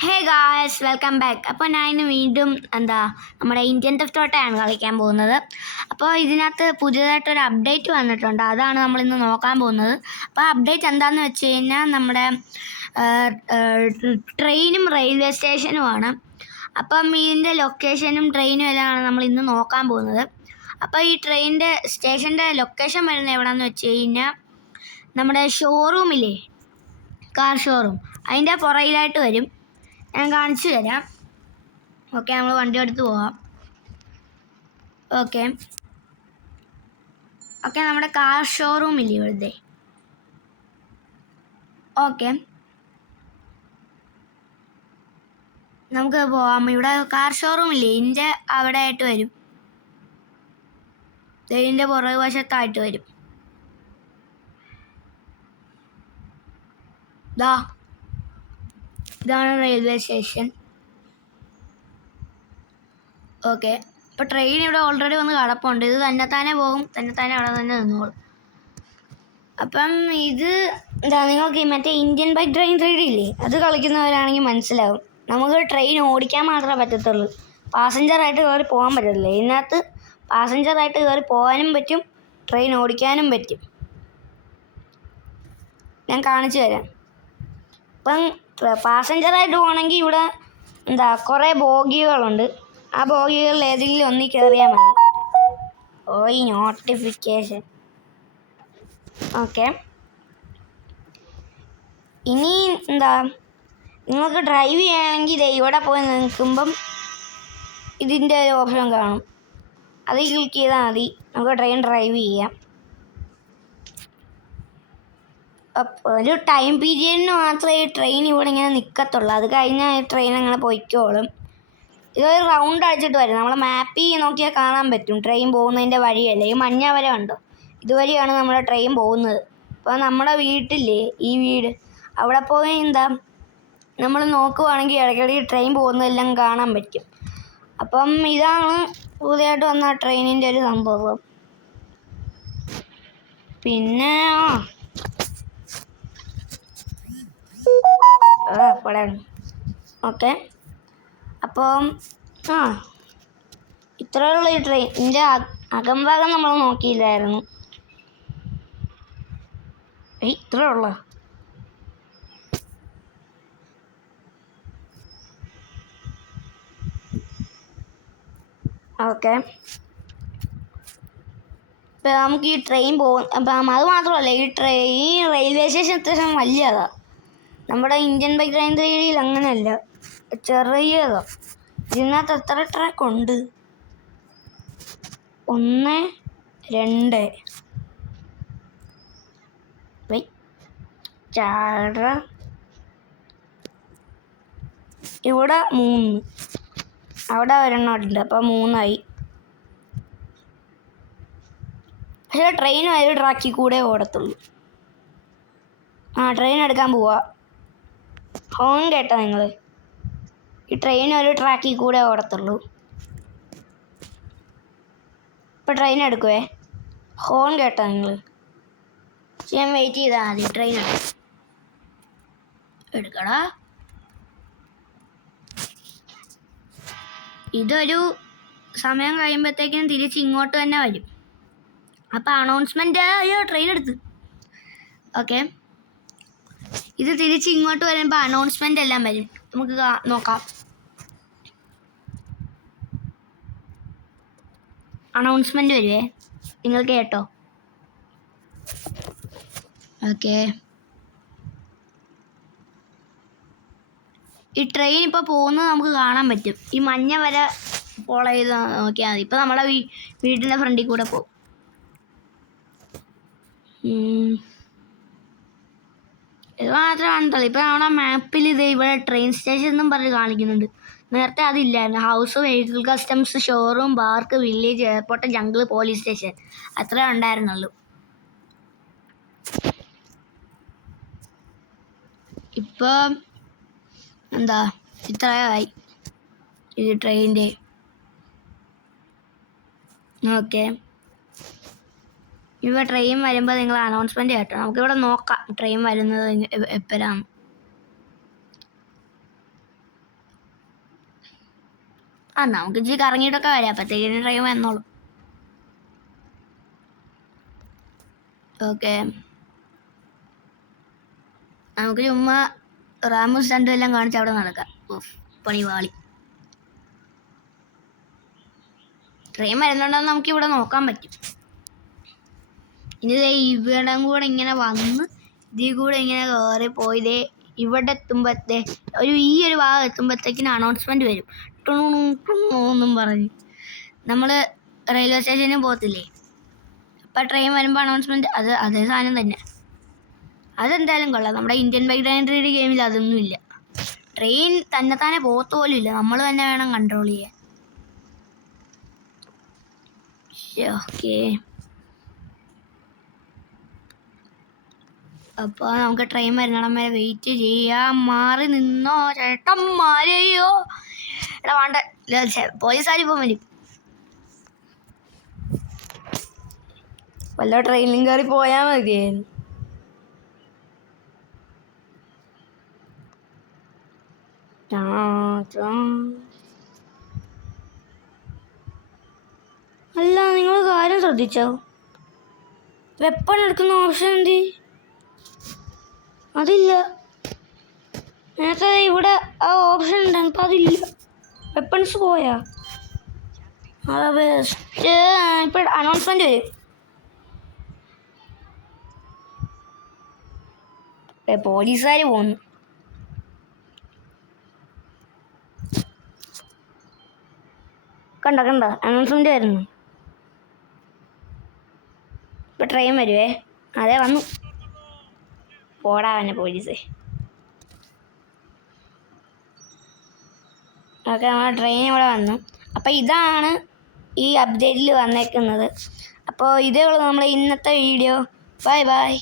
Hey guys welcome back. അപ്പോൾ ഞാൻ ഇന്ന് വീണ്ടും നമ്മുടെ ഇന്ത്യൻ ടെസ്റ്റ് ഓട്ടയാണ് കളിക്കാൻ പോകുന്നത്. അപ്പോൾ ഇതിനകത്ത് പുതിയതായിട്ടൊരു അപ്ഡേറ്റ് വന്നിട്ടുണ്ട്, അതാണ് നമ്മളിന്ന് നോക്കാൻ പോകുന്നത്. അപ്പോൾ അപ്ഡേറ്റ് എന്താണെന്ന് വെച്ച് കഴിഞ്ഞാൽ നമ്മുടെ ട്രെയിനും റെയിൽവേ സ്റ്റേഷനുമാണ്. അപ്പം ഇതിൻ്റെ ലൊക്കേഷനും ട്രെയിനും എല്ലാമാണ് നമ്മൾ ഇന്ന് നോക്കാൻ പോകുന്നത്. അപ്പോൾ ഈ സ്റ്റേഷൻ്റെ ലൊക്കേഷൻ വരുന്നത് എവിടെയാണെന്ന് വെച്ച് കഴിഞ്ഞാൽ നമ്മുടെ ഷോറൂമില്ലേ, കാർ ഷോറൂം, അതിൻ്റെ പുറകിലായിട്ട് വരും. ഞാൻ കാണിച്ചു തരാം. ഓക്കെ, നമ്മൾ വണ്ടി എടുത്ത് പോവാം. ഓക്കെ, നമ്മുടെ കാർ ഷോറൂമില്ലേ ഇവിടുത്തെ. ഓക്കെ, നമുക്ക് പോവാം. ഇവിടെ കാർ ഷോറൂമില്ലേ, ഇതിൻ്റെ അവിടെ ആയിട്ട് വരും, ഇതിൻ്റെ പുറകു വശത്തായിട്ട് വരും. ഇതാണ് റെയിൽവേ സ്റ്റേഷൻ. ഓക്കെ, ഇപ്പോൾ ട്രെയിൻ ഇവിടെ ഓൾറെഡി വന്ന് കിടപ്പുണ്ട്. ഇത് തന്നെത്താനെ പോകും, തന്നെത്താനെ അവിടെ തന്നെ നിന്നോളും. അപ്പം ഇത് നിങ്ങൾക്ക് മറ്റേ ഇന്ത്യൻ ബൈക്ക് ട്രെയിൻ 3D ഇല്ലേ, അത് കളിക്കുന്നവരാണെങ്കിൽ മനസ്സിലാവും. നമുക്ക് ട്രെയിൻ ഓടിക്കാൻ മാത്രമേ പറ്റത്തുള്ളൂ, പാസഞ്ചറായിട്ട് കയറി പോകാൻ പറ്റത്തില്ല. ഇതിനകത്ത് പാസഞ്ചറായിട്ട് കയറി പോകാനും പറ്റും, ട്രെയിൻ ഓടിക്കാനും പറ്റും. ഞാൻ കാണിച്ചു തരാം. ഇപ്പം പാസഞ്ചറായിട്ട് പോകണമെങ്കിൽ ഇവിടെ കുറേ ബോഗികളുണ്ട്. ആ ബോഗികളിൽ ഏതെങ്കിലും ഒന്നിൽ കയറിയാൽ മതി. ഈ നോട്ടിഫിക്കേഷൻ. ഓക്കെ, ഇനി നിങ്ങൾക്ക് ഡ്രൈവ് ചെയ്യണമെങ്കിൽ ഇവിടെ പോയി നിൽക്കുമ്പം ഇതിൻ്റെ ഒരു ഓപ്ഷൻ കാണും, അത് ക്ലിക്ക് ചെയ്താൽ മതി. നമുക്ക് ട്രെയിൻ ഡ്രൈവ് ചെയ്യാം. ഒരു ടൈം പീരിയഡിന് മാത്രമേ ഈ ട്രെയിൻ ഇവിടെ ഇങ്ങനെ നിൽക്കത്തുള്ളൂ, അത് കഴിഞ്ഞാൽ ഈ ട്രെയിൻ അങ്ങനെ പൊയ്ക്കോളും. ഇതൊരു റൗണ്ട് അടിച്ചിട്ട് വരും. നമ്മൾ മാപ്പിൽ നോക്കിയാൽ കാണാൻ പറ്റും ട്രെയിൻ പോകുന്നതിൻ്റെ വഴിയല്ലേ, ഈ മഞ്ഞ വര കണ്ടോ, ഇതുവഴിയാണ് നമ്മുടെ ട്രെയിൻ പോകുന്നത്. അപ്പോൾ നമ്മുടെ വീട്ടില്ലേ, ഈ വീട്, അവിടെ പോയി നമ്മൾ നോക്കുവാണെങ്കിൽ ഇടയ്ക്കിടയ്ക്ക് ട്രെയിൻ പോകുന്നതെല്ലാം കാണാൻ പറ്റും. അപ്പം ഇതാണ് പുതിയതായിട്ട് വന്ന ട്രെയിനിൻ്റെ ഒരു സംഭവം. പിന്നെ ഓക്കെ, അപ്പം ഇത്രയുള്ള ഈ ട്രെയിനിൻ്റെ അകംഭാഗം നമ്മൾ നോക്കിയില്ലായിരുന്നു. ഇത്രയുള്ള ഓക്കെ. ഇപ്പം നമുക്ക് ഈ ട്രെയിൻ അപ്പം അത് മാത്രമല്ല, ഈ റെയിൽവേ സ്റ്റേഷൻ അത്യാവശ്യം വലിയതാണ്. നമ്മുടെ ഇന്ത്യൻ ബൈക്ക് ട്രെയിൻ 3D അങ്ങനെയല്ല, ചെറിയതാണ്. ഇതിനകത്ത് എത്ര ട്രാക്ക് ഉണ്ട്? 1, 2 ഇവിടെ 3, അവിടെ ഒരെണ്ണമുണ്ട്, അപ്പം 3ആയി. പക്ഷേ ട്രെയിൻ ഒരു ട്രാക്കിൽ കൂടെ ഓടത്തുള്ളൂ. ട്രെയിൻ എടുക്കാൻ പോവാ. ഹോൺ കേട്ടോ നിങ്ങൾ, ഈ ട്രെയിൻ ഒരു ട്രാക്കിൽ കൂടെ ഓടത്തുള്ളൂ. ഇപ്പം ട്രെയിൻ എടുക്കുവേ, ഹോൺ കേട്ടോ നിങ്ങൾ. ഞാൻ വെയിറ്റ് ചെയ്താൽ മതി, ട്രെയിൻ എടുക്കടാ. ഇതൊരു സമയം കഴിയുമ്പോഴത്തേക്കും തിരിച്ച് ഇങ്ങോട്ട് തന്നെ വരും. അപ്പം അനൗൺസ്മെൻറ്റ്, ട്രെയിൻ എടുത്ത്. ഓക്കെ, ഇത് തിരിച്ച് ഇങ്ങോട്ട് വരുമ്പോൾ അനൗൺസ്മെൻ്റ് എല്ലാം വരും, നമുക്ക് നോക്കാം. അനൗൺസ്മെൻ്റ് വരുവേ, നിങ്ങൾ കേട്ടോ. ഓക്കെ, ഈ ട്രെയിൻ ഇപ്പോൾ പോകുന്നത് നമുക്ക് കാണാൻ പറ്റും. ഈ മഞ്ഞ വര ഫോളോ ചെയ്ത് നോക്കിയാൽ മതി. ഇപ്പോൾ നമ്മളെ വീടിൻ്റെ ഫ്രണ്ടിൽ കൂടെ പോകും. ഇത് മാത്രമാണെന്നല്ലോ, ഇപ്പോൾ നമ്മുടെ മാപ്പിൽ ഇവിടെ ട്രെയിൻ സ്റ്റേഷൻ എന്നും പറഞ്ഞ് കാണിക്കുന്നുണ്ട്. നേരത്തെ അതില്ലായിരുന്നു. House, vehicle customs, showroom, park, village, airport, jungle, police station, അത്രേ ഉണ്ടായിരുന്നുള്ളൂ. ഇപ്പം ഇത്രയായി ഇത് ട്രെയിനിൻ്റെ. ഓക്കെ, ഇപ്പോൾ ട്രെയിൻ വരുമ്പോൾ നിങ്ങൾ അനൗൺസ്മെൻറ്റ് കേട്ടോ. നമുക്കിവിടെ നോക്കാം ട്രെയിൻ വരുന്നത് എപ്പോഴാണ്. നമുക്ക് ഇച്ചിരി കറങ്ങിയിട്ടൊക്കെ വരാം. അപ്പോഴത്തേക്കിനും ട്രെയിൻ വന്നോളും. ഓക്കെ, നമുക്ക് ചുമ്മാ റാമും സ്റ്റണ്ടും എല്ലാം കാണിച്ച് അവിടെ നടക്കാം. പണിവാളി. ട്രെയിൻ വരുന്നുണ്ടെന്ന് നമുക്ക് ഇവിടെ നോക്കാൻ പറ്റും. ഇനി ഇവിടെ കൂടെ ഇങ്ങനെ വന്ന് ഇതിൽ കൂടെ ഇങ്ങനെ കയറി പോയതേ ഇവിടെ എത്തുമ്പോഴത്തേ ഈ ഒരു ഭാഗം എത്തുമ്പോഴത്തേക്കിന് അനൗൺസ്മെൻറ്റ് വരും. എന്നും പറഞ്ഞ് നമ്മൾ റെയിൽവേ സ്റ്റേഷനിൽ പോകത്തില്ലേ, അപ്പം ട്രെയിൻ വരുമ്പോൾ അനൗൺസ്മെൻറ്റ് അതേ സാധനം തന്നെ. അതെന്തായാലും കൊള്ളാം. നമ്മുടെ ഇന്ത്യൻ ബൈക്ക് റൈഡ് ഗെയിമിൽ അതൊന്നുമില്ല. ട്രെയിൻ തന്നെത്താനെ പോകത്ത് ഇല്ല, നമ്മൾ തന്നെ വേണം കൺട്രോൾ ചെയ്യാൻ. ഓക്കെ, അപ്പോൾ നമുക്ക് ട്രെയിൻ വരുന്നിടം വരെ വെയിറ്റ് ചെയ്യാം. മാറി നിന്നോ ചേട്ടന്മാരെയോ. എടാ വേണ്ട, പോലീസുകാരിപ്പം വരും. വല്ല ട്രെയിനിലും കയറി പോയാൽ മതിയായിരുന്നു. അല്ല, നിങ്ങൾ കാര്യം ശ്രദ്ധിച്ചോ? വെപ്പൺ എടുക്കുന്ന ഓപ്ഷൻ എന്ത്? അതില്ല. നേരത്തെ ഇവിടെ ആ ഓപ്ഷൻ ഉണ്ടായിരുന്നു, ഇപ്പം അതില്ല. വെപ്പൺസ് പോയാ? ബെസ്റ്റ്. ഇപ്പം അനൗൺസ്മെൻറ്റ് വരും. പോലീസുകാർ പോന്നു. കണ്ട അനൗൺസ്മെൻറ്റ് വരുന്നു. ഇപ്പം ട്രെയിൻ വരുവേ. അതേ വന്നു. പോടാവന്നെ പോലീസ്. ഓക്കെ, നമ്മുടെ ട്രെയിൻ ഇവിടെ വന്നു. അപ്പോൾ ഇതാണ് ഈ അപ്ഡേറ്റിൽ വന്നേക്കുന്നത്. അപ്പോൾ ഇതേ ഉള്ളൂ നമ്മുടെ ഇന്നത്തെ വീഡിയോ. Bye bye.